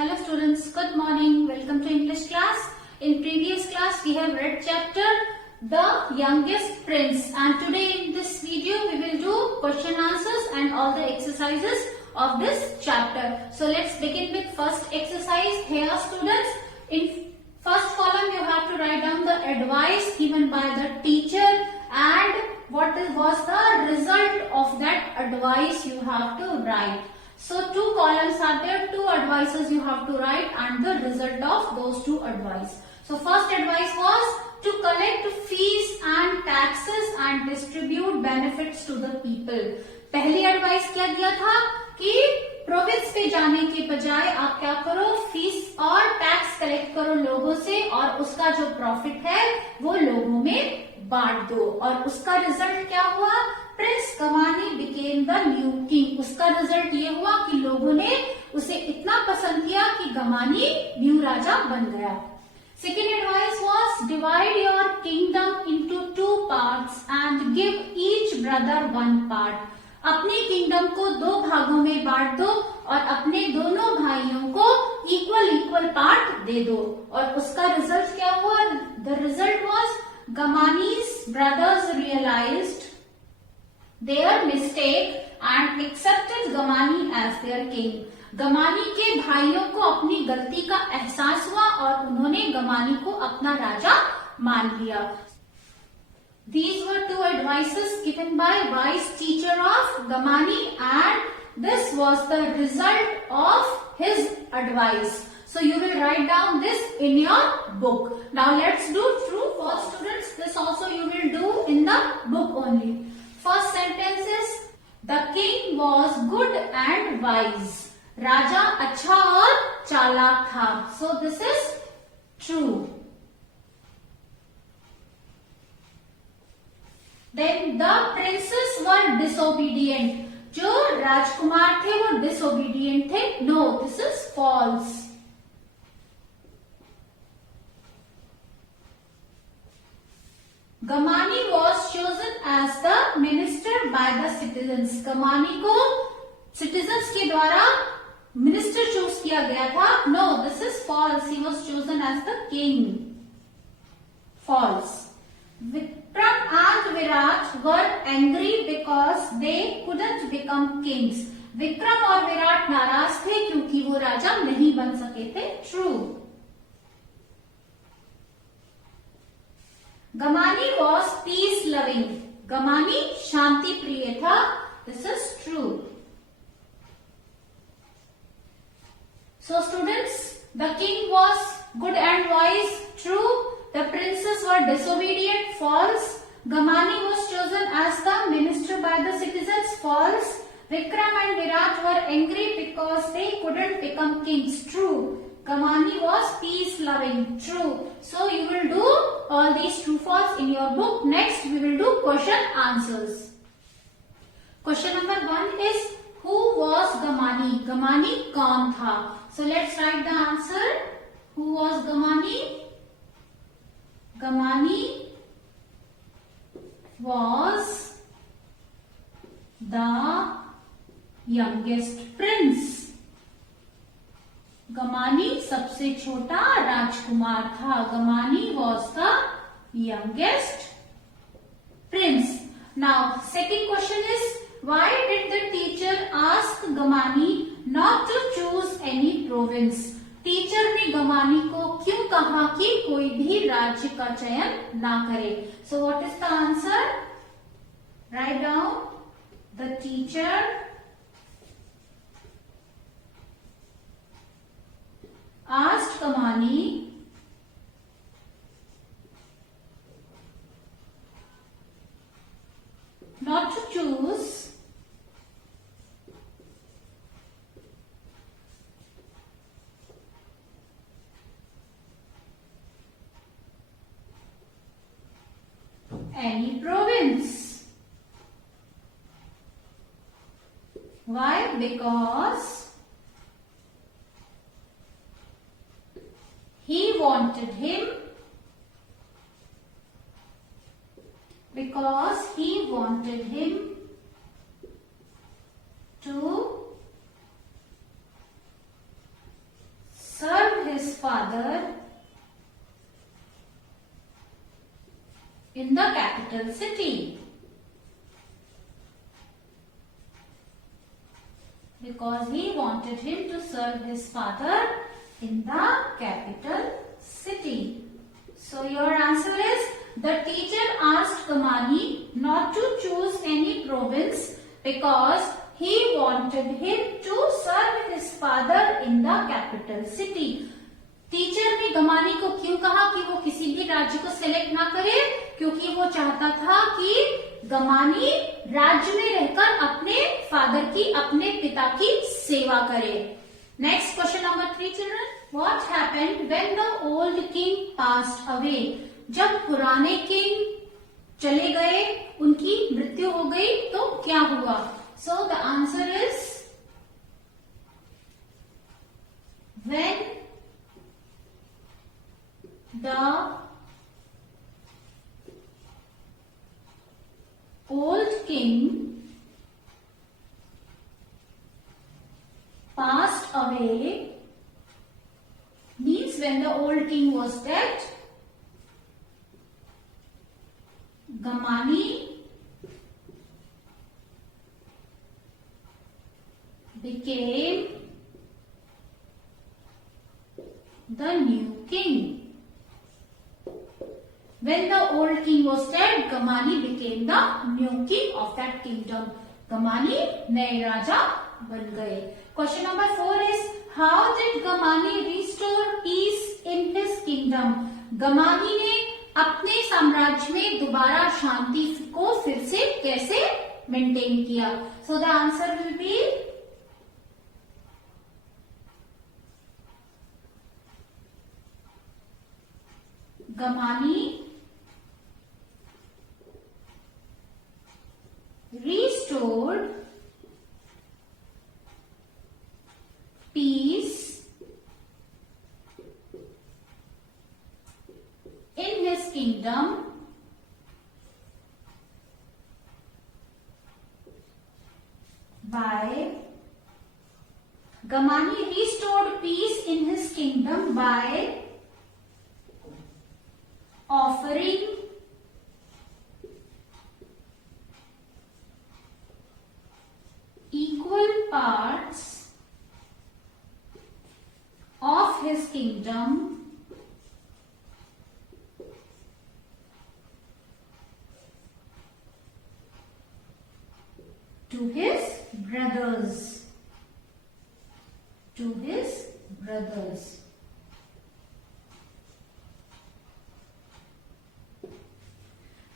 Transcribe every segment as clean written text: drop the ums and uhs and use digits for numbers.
Hello students, good morning. Welcome to English class. In previous class we have read chapter The Youngest Prince, and today in this video we will do question answers and all the exercises of this chapter. So let's begin with first exercise. Here students, in first column you have to write down the advice given by the teacher and what was the result of that advice you have to write. So two columns are there, two advices you have to write and the result of those two advice. So first advice was to collect fees and taxes and distribute benefits to the people. पहली advice क्या दिया था कि province पे जाने के बजाय आप क्या करो, फीस और टैक्स कलेक्ट करो लोगों से और उसका जो प्रॉफिट है वो लोगों में बांट दो. और उसका रिजल्ट क्या हुआ? Prince Gamani became the new king. उसका रिजल्ट ये हुआ कि लोगों ने उसे इतना पसंद किया कि गमानी न्यू राजा बन गया. Second advice was divide your kingdom into two parts and give each brother one part. अपने किंगडम को दो भागों में बांट दो और अपने दोनों भाइयों को इक्वल पार्ट दे दो. और उसका रिजल्ट क्या हुआ? The result was Gamani's brothers realised their mistake and accepted Gamani as their king. Gamani के भाइयों को अपनी गलती का एहसास हुआ और उन्होंने गमानी को अपना राजा मान लिया. These were two advices given by wise teacher of Gamani and this was the result of his advice. So you will write down this in your book. Now let's do true false students. This also you will do in the book only. First sentence is the king was good and wise. राजा अच्छा और चालाक था. So this is true. Then the princes were disobedient. जो राजकुमार थे वो disobedient थे. No, this is false. Gamani was chosen as the minister by the citizens. गमानी को citizens के द्वारा minister choose किया गया था. No, this is false. He was chosen as the king. False. Vikram and Virat were angry because they couldn't become kings. Vikram और विराट नाराज थे क्योंकि वो राजा नहीं बन सके थे. True. गमानी was peace loving. गमानी शांति प्रिय था. This is true. So students, the king was good and wise. True. The princes were disobedient. False. Gamani was chosen as the minister by the citizens. False. Vikram and Virat were angry because they couldn't become kings. True. Gamani was peace loving. True. So you will do all these true false in your book. Next we will do question answers. Question number 1 is who was Gamani? Gamani कौन था? So let's write the answer. Who was Gamani? Gamani was the youngest prince. गमानी सबसे छोटा राजकुमार था. गमानी was the youngest prince. Now second question is why did the teacher ask Gamani not to choose any province? Teacher ने गमानी को क्यों कहा कि कोई भी राज्य का चयन ना करे? So what is the answer? Write down the teacher asked Gamani not to choose any province. Why? Because he wanted him to father in the capital city. Because he wanted him to serve his father in the capital city. So your answer is, the teacher asked Kamani not to choose any province because he wanted him to serve his father in the capital city. Teacher ने गमानी को क्यों कहा कि वो किसी भी राज्य को सिलेक्ट ना करे? क्योंकि वो चाहता था कि गमानी राज्य में रहकर अपने फादर की, अपने पिता की सेवा करे. Next question number 3 children. What happened when the old king passed away? जब पुराने किंग चले गए, उनकी मृत्यु हो गई, तो क्या हुआ? So the answer is, when the old king passed away, means when the old king was dead, Gamani became the new king. When the old king was dead, Gamani became the new king of that kingdom. Gamani नए राजा बन गए. Question number 4 is, how did Gamani restore peace in his kingdom? Gamani ने अपने साम्राज्य में दोबारा शांति को फिर से कैसे मेंटेन किया? So the answer will be, Gamani restored peace in his kingdom by Gamani restored peace in his kingdom by offering equal parts of his kingdom to his brothers.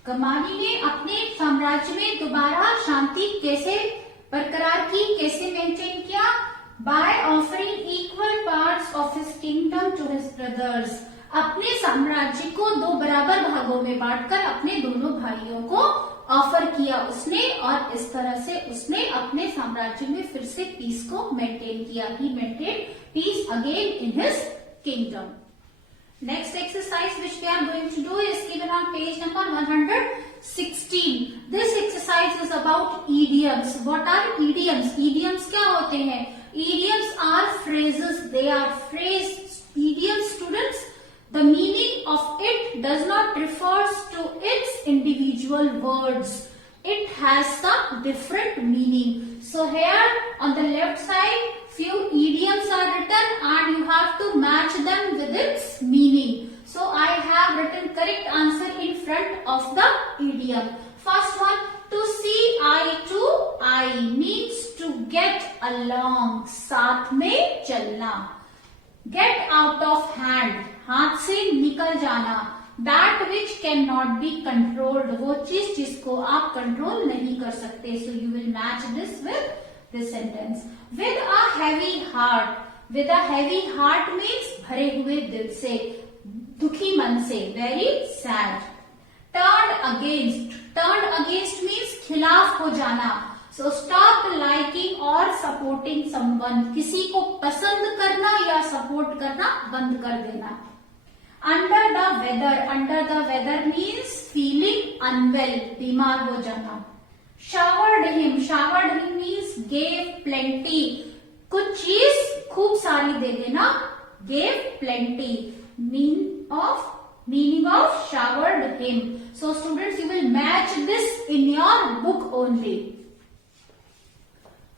गमानी ने अपने साम्राज्य में दोबारा शांति कैसे बरकरार की, कैसे मेंटेन किया? By offering equal parts of his kingdom to his brothers. अपने साम्राज्य को 2 बराबर भागों में बांटकर अपने दोनों भाइयों को ऑफर किया उसने, और इस तरह से उसने अपने साम्राज्य में फिर से पीस को मेंटेन किया. He maintain peace again in his kingdom. Next exercise which we are going to do is given on page number 116. This exercise is about idioms. What are idioms? Idioms क्या होते हैं? Idioms are phrases. They are phrase. Idioms, students, the meaning of it does not refers to its individual words. It has some different meaning. So here on the left side, few idioms are written and you have to match them with its meaning. So I have written correct answer in front of the idiom. First one, to see eye to eye means to get along. साथ में चलना. Get out of hand, हाथ से निकल जाना. That which cannot be controlled, वो चीज जिसको आप कंट्रोल नहीं कर सकते. So you will match this with this sentence. With a heavy heart. With a heavy heart means भरे हुए दिल से, दुखी मन से, very sad. Turned against. Turned against means खिलाफ हो जाना. So stop liking or supporting someone. किसी को पसंद करना या सपोर्ट करना बंद कर देना. Under the weather. Under the weather means feeling unwell, बीमार हो जाना. Showered him. Showered him means gave plenty. कुछ चीज खूब सारी दे देना, gave plenty. Meaning of showered him. So students, you will match this in your book only.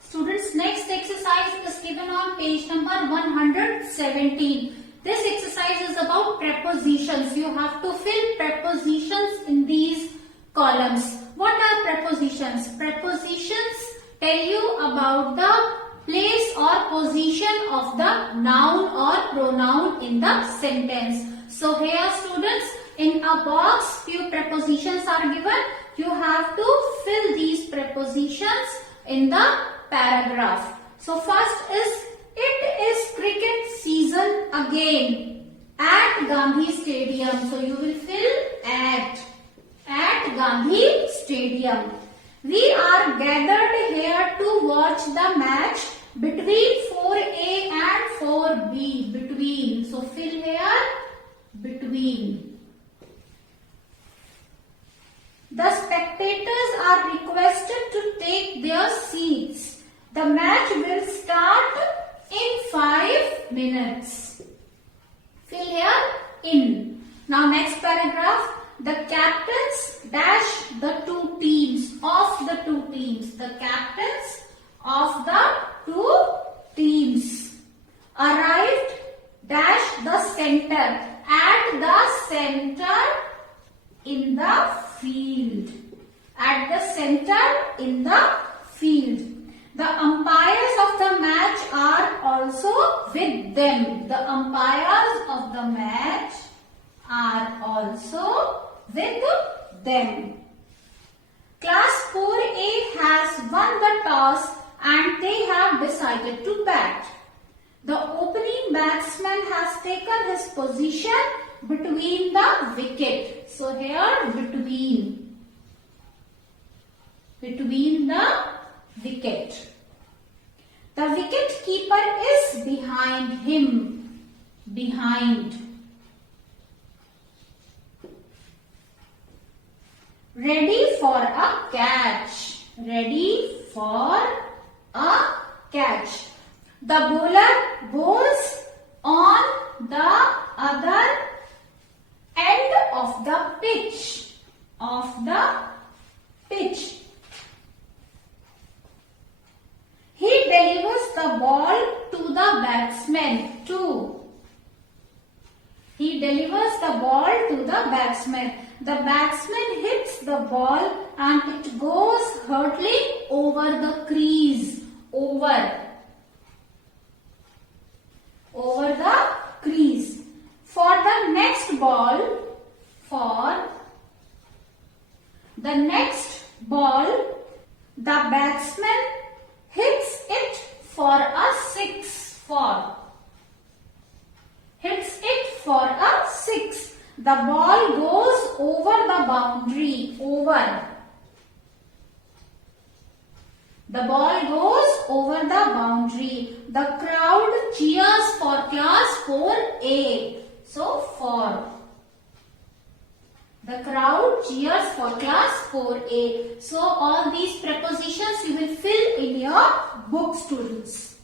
Students, next exercise is given on page number 117. This exercise is about prepositions. You have to fill prepositions in these columns. What are prepositions? Prepositions tell you about the place or position of the noun or pronoun in the sentence. So here students, in a box few prepositions are given. You have to fill these prepositions in the paragraph. So first is, it is cricket season again at Gandhi Stadium. So you will fill at Gandhi Stadium. We are gathered here to watch the match between 4A and 4B. Between. So fill here between. The spectators are requested to take their seats. The match will start in 5 minutes. Fill here in. Now next paragraph. The captains dash the two teams of the two teams. The captains of the two teams arrived dash the center. At the center in the field. At the center in the field. The umpires of the match are also with them. The umpires of the match are also with them. Class 4A has won the toss and they have decided to bat. The opening batsman has taken his position between the wicket. So here between the wicket. The wicket keeper is behind him. Behind. Ready for a catch. Ready for a catch. The bowler bowls on the other end of the pitch. He delivers the ball to the batsman too. He delivers the ball to the batsman. The batsman hits the ball and it goes hurtling over the crease. Over the crease. For the next ball, the batsman hits it for a six. Hits it for a six. The ball goes over the boundary. The ball goes over the boundary. The crowd cheers for class 4A. So for. The crowd cheers for class 4A. So all these prepositions you will fill in your book, students.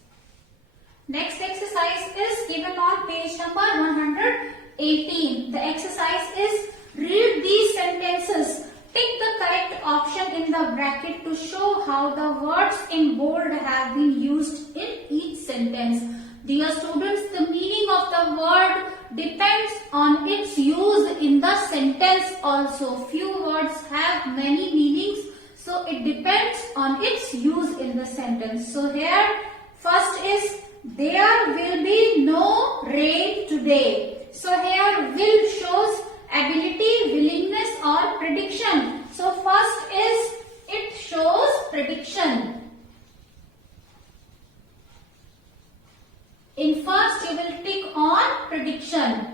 Next exercise is given on page number 118. The exercise is read these sentences. Tick the correct option in the bracket to show how the words in bold have been used in each sentence. Dear students, the meaning of the word depends on its use in the sentence also. Few words have many meanings, so it depends on its use in the sentence. So here, first is there will be no rain today. So here will shows ability, willingness or prediction. So first is it shows prediction. In first you will tick on prediction.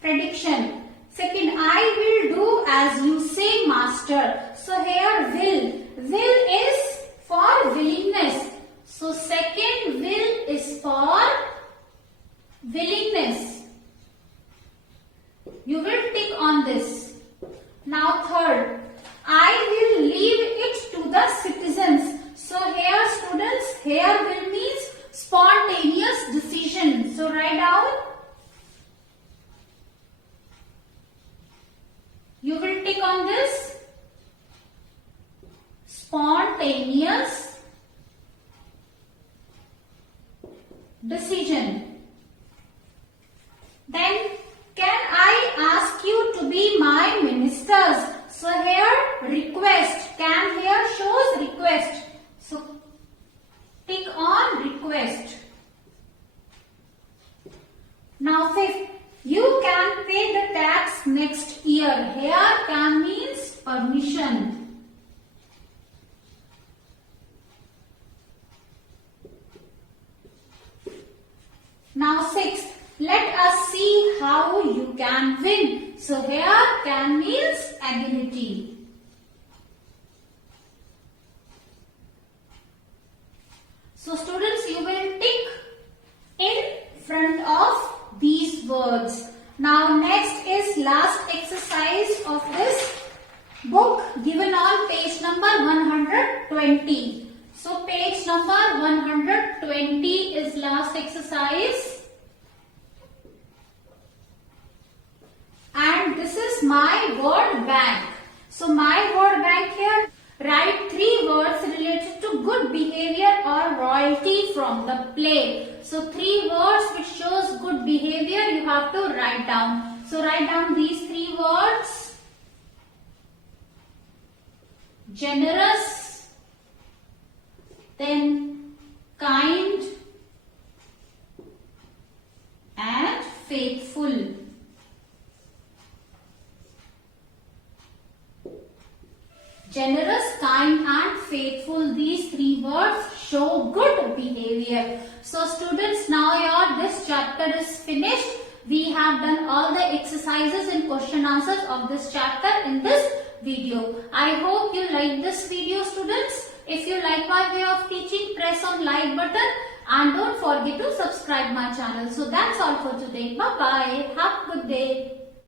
Prediction. Second, I will do as you say, master. So here will is for willingness. So second will is for willingness. You will tick on this. Now third, I request. Can here shows request. So tick on request. Now fifth, you can pay the tax next year. Here can means permission. Now sixth, let us see how you can win. So here can means ability. So students, you will tick in front of these words. Now next is last exercise of this book given on page number 120. So page number 120 is last exercise. And this is my word bank. So my word bank here, write 3 words related to good behavior or royalty from the play. So 3 words which shows good behavior you have to write down. So write down these 3 words. Generous, then kind and faithful. Generous, kind and faithful. These 3 words show good behavior. So students, now this chapter is finished. We have done all the exercises and question answers of this chapter in this video. I hope you like this video, students. If you like my way of teaching, press on like button and don't forget to subscribe my channel. So that's all for today. Bye bye. Have a good day.